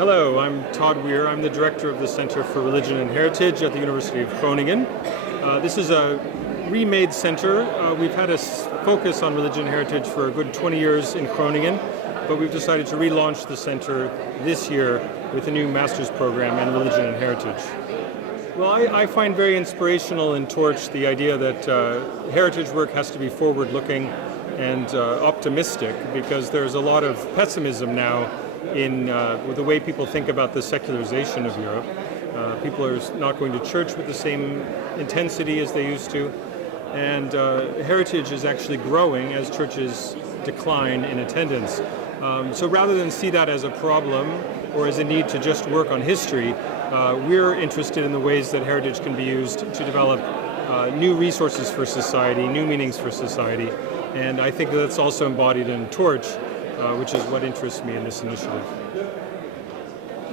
Hello, I'm Todd Weir. I'm the director of the Center for Religion and Heritage at the University of Groningen. This is a remade center. We've had a focus on religion and heritage for a good 20 years in Groningen, but we've decided to relaunch the center this year with a new master's program in religion and heritage. Well, I find very inspirational in Torch the idea that heritage work has to be forward-looking and optimistic, because there's a lot of pessimism now in the way people think about the secularization of Europe. People are not going to church with the same intensity as they used to, and heritage is actually growing as churches decline in attendance. So rather than see that as a problem or as a need to just work on history, we're interested in the ways that heritage can be used to develop new resources for society, new meanings for society, and I think that's also embodied in Torch, which is what interests me in this initiative.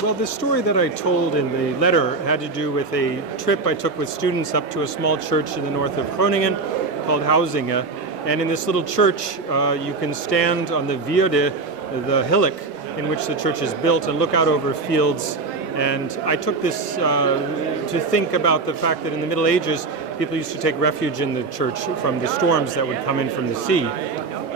Well, the story that I told in the letter had to do with a trip I took with students up to a small church in the north of Groningen called Huizinge. And in this little church, you can stand on the Vierde, the hillock in which the church is built, and look out over fields. And I took this to think about the fact that in the Middle Ages, people used to take refuge in the church from the storms that would come in from the sea.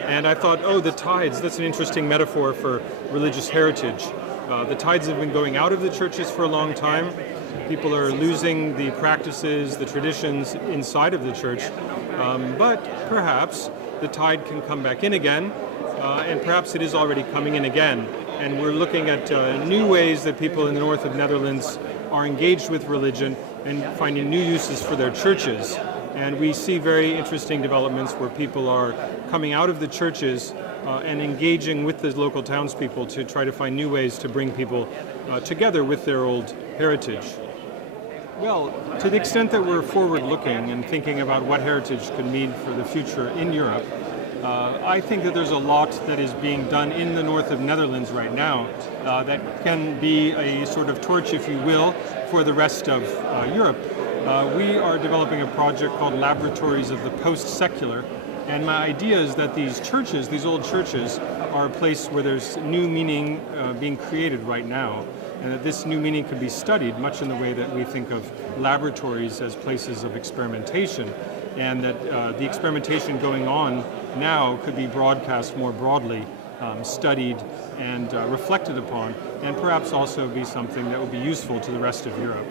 And I thought, oh, the tides, that's an interesting metaphor for religious heritage. The tides have been going out of the churches for a long time. People are losing the practices, the traditions inside of the church. But perhaps the tide can come back in again, and perhaps it is already coming in again. And we're looking at new ways that people in the north of Netherlands are engaged with religion and finding new uses for their churches. And we see very interesting developments where people are coming out of the churches and engaging with the local townspeople to try to find new ways to bring people together with their old heritage. Well, to the extent that we're forward-looking and thinking about what heritage could mean for the future in Europe, I think that there's a lot that is being done in the north of Netherlands right now that can be a sort of torch, if you will, for the rest of Europe. We are developing a project called Laboratories of the Post-Secular, and my idea is that these churches, these old churches, are a place where there's new meaning being created right now, and that this new meaning could be studied much in the way that we think of laboratories as places of experimentation, and that the experimentation going on now could be broadcast more broadly, studied and reflected upon, and perhaps also be something that would be useful to the rest of Europe.